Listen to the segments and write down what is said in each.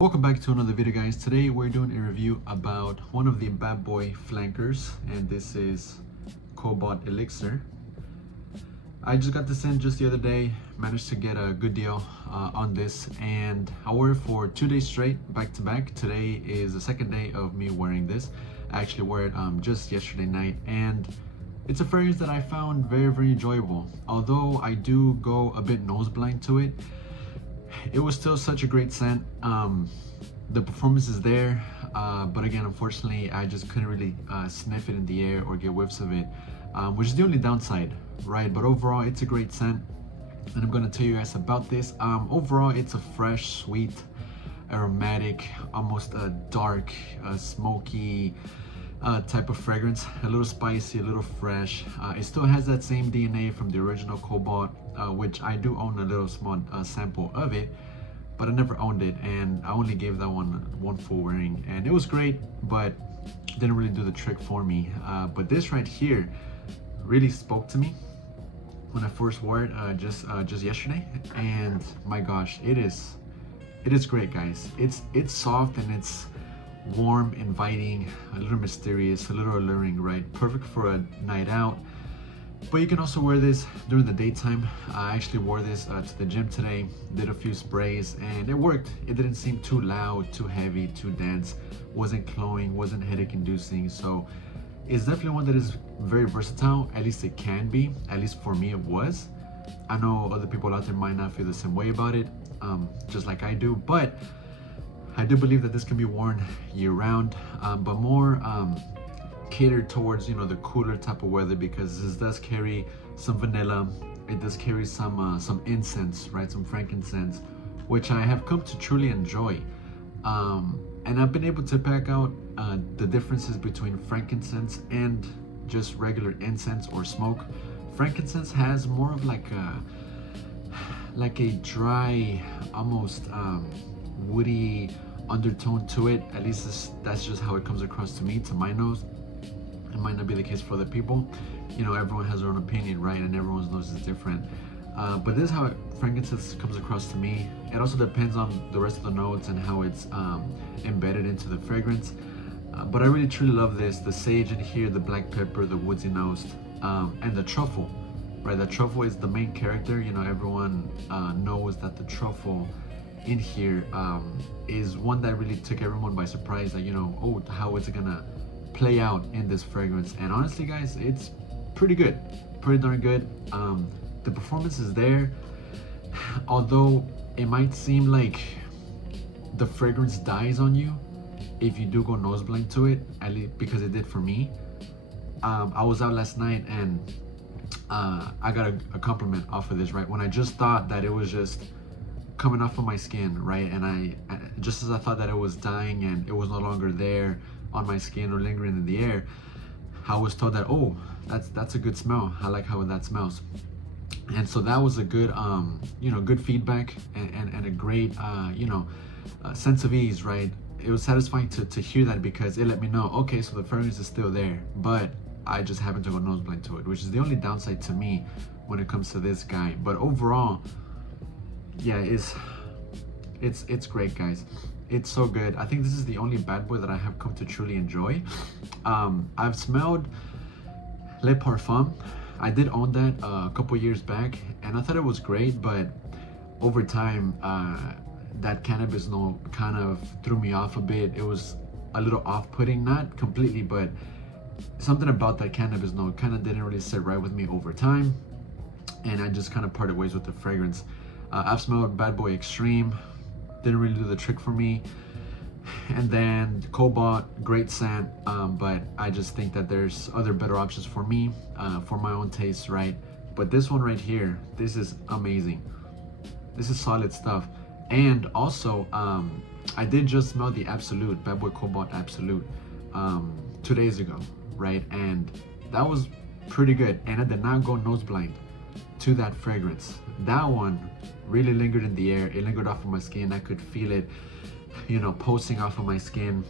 Welcome back to another video, guys. Today we're doing a review about one of the bad boy flankers, and this is Cobalt Elixir. I just got this in just the other day, managed to get a good deal on this, and I wore it for 2 days straight, back to back. Today is the second day of me wearing this. I actually wore it just yesterday night, and it's a fragrance that I found very enjoyable. Although I do go a bit nose blind to it, it was still such a great scent. The performance is there, but again, unfortunately, I just couldn't really sniff it in the air or get whiffs of it, which is the only downside, right? But overall, it's a great scent, and I'm gonna tell you guys about this. Overall, it's a fresh, sweet, aromatic, almost a dark, smoky type of fragrance. A little spicy, a little fresh. It still has that same DNA from the original Cobalt, which I do own a little small sample of it, but I never owned it, and I only gave that one full wearing, and it was great, but didn't really do the trick for me. But this right here really spoke to me when I first wore it just yesterday, and my gosh, it is great, guys. It's soft and it's warm, inviting, a little mysterious, a little alluring, right? Perfect for a night out. But you can also wear this during the daytime. I actually wore this to the gym today, did a few sprays, and it worked. It didn't seem too loud, too heavy, too dense, wasn't cloying, wasn't headache inducing. So it's definitely one that is very versatile. At least it can be. At least for me it was. I know other people out there might not feel the same way about it, just like I do, but I do believe that this can be worn year round, but more catered towards, you know, the cooler type of weather, because this does carry some vanilla. It does carry some incense, right? Some frankincense, which I have come to truly enjoy. And I've been able to pack out the differences between frankincense and just regular incense or smoke. Frankincense has more of like a dry, almost woody undertone to it. At least that's just how it comes across to me, to my nose. It might not be the case for other people. You know, everyone has their own opinion, right? And everyone's nose is different. But this is how frankincense comes across to me. It also depends on the rest of the notes and how it's embedded into the fragrance. But I really truly love this. The sage in here, the black pepper, the woodsy nose, and the truffle, right? The truffle is the main character. You know, everyone knows that the truffle in here is one that really took everyone by surprise, that, you know, oh, how is it gonna play out in this fragrance? And honestly, guys, it's pretty good, pretty darn good. The performance is there, although it might seem like the fragrance dies on you if you do go nose blind to it, at least because it did for me. I was out last night, and I got a compliment off of this, right? When I just thought that it was just coming off of my skin, right? And I just as I thought that it was dying and it was no longer there on my skin or lingering in the air, I was told that, oh, that's a good smell. I like how that smells. And so that was a good you know, good feedback, and a great you know, sense of ease, right? It was satisfying to hear that, because it let me know, okay, so the fragrance is still there, but I just happened to go nose blind to it, which is the only downside to me when it comes to this guy. But overall, yeah, it's great, guys. It's so good. I think this is the only bad boy that I have come to truly enjoy. I've smelled Le Parfum. I did own that a couple years back, and I thought it was great, but over time, that cannabis note kind of threw me off a bit. It was a little off-putting, not completely, but something about that cannabis note kind of didn't really sit right with me over time, and I just kind of parted ways with the fragrance. I've smelled Bad Boy Extreme, didn't really do the trick for me. And then Cobalt, great scent, but I just think that there's other better options for me, for my own taste, right? But this one right here, this is amazing. This is solid stuff. And also, I did just smell the Absolute, Bad Boy Cobalt Absolute, 2 days ago, right? And that was pretty good. And I did not go nose blind to that fragrance. That one really lingered in the air. It lingered off of my skin. I could feel it, you know, posting off of my skin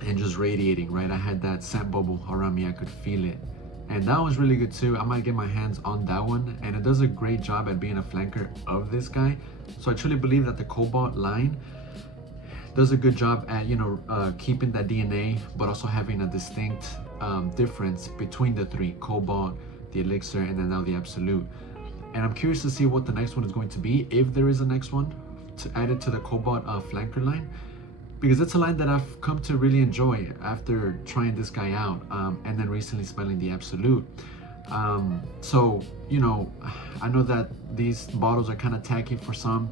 and just radiating, right? I had that scent bubble around me. I could feel it. And that one's really good too. I might get my hands on that one, and it does a great job at being a flanker of this guy. So I truly believe that the Cobalt line does a good job at, you know, keeping that DNA, but also having a distinct difference between the three: Cobalt, the Elixir, and then now the Absolute. And I'm curious to see what the next one is going to be, if there is a next one to add it to the Cobalt flanker line, because it's a line that I've come to really enjoy after trying this guy out, and then recently smelling the Absolute. So, you know, I know that these bottles are kind of tacky for some,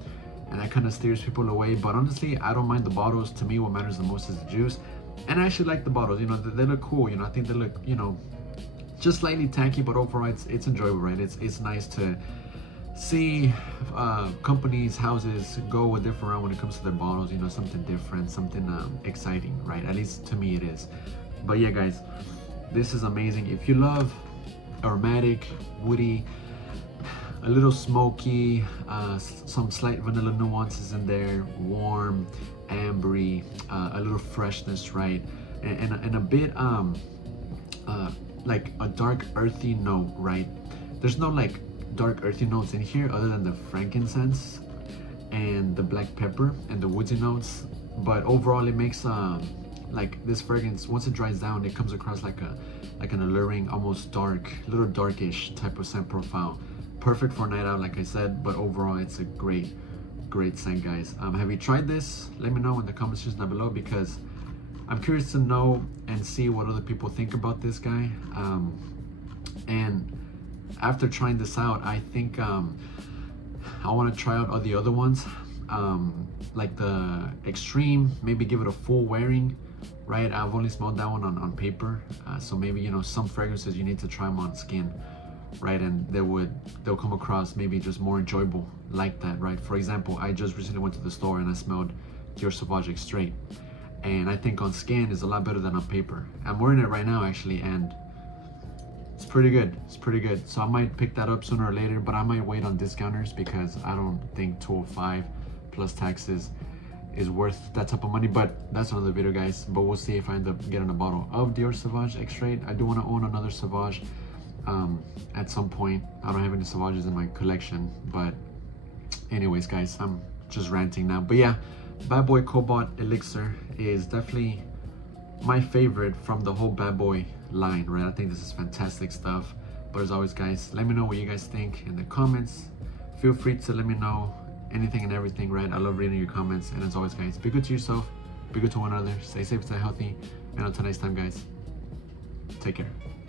and that kind of steers people away, but honestly, I don't mind the bottles. To me, what matters the most is the juice. And I actually like the bottles, you know, they look cool, you know. I think they look, you know, just slightly tacky, but overall it's enjoyable, right? It's nice to see companies, houses go a different route when it comes to their bottles, you know, something different, something exciting, right? At least to me it is. But yeah, guys, this is amazing. If you love aromatic, woody, a little smoky, some slight vanilla nuances in there, warm, ambery, a little freshness, right? And a bit like a dark earthy note, right? There's no like dark earthy notes in here other than the frankincense and the black pepper and the woodsy notes, but overall it makes like this fragrance, once it dries down, it comes across like an alluring, almost dark, little darkish type of scent profile. Perfect for a night out, like I said, but overall it's a great scent, guys. Have you tried this? Let me know in the comment section down below, because I'm curious to know and see what other people think about this guy. And after trying this out, I think I want to try out all the other ones, like the Extreme, maybe give it a full wearing, right? I've only smelled that one on paper, so maybe, you know, some fragrances you need to try them on skin, right? And they'll come across maybe just more enjoyable like that, right? For example, I just recently went to the store and I smelled Dior Sauvage Extrait, and I think on skin is a lot better than on paper. I'm wearing it right now actually, and it's pretty good. It's pretty good. So I might pick that up sooner or later, but I might wait on discounters, because I don't think $205 plus taxes is worth that type of money. But that's another video, guys. But we'll see if I end up getting a bottle of Dior Sauvage Extrait. I do want to own another Sauvage at some point. I don't have any Sauvages in my collection, but anyways, guys, I'm just ranting now. But yeah, Bad Boy Cobalt Elixir is definitely my favorite from the whole Bad Boy line, right? I think this is fantastic stuff. But as always, guys, let me know what you guys think in the comments. Feel free to let me know anything and everything, right? I love reading your comments. And as always, guys, be good to yourself, be good to one another, stay safe, stay healthy, and until next time, guys, take care.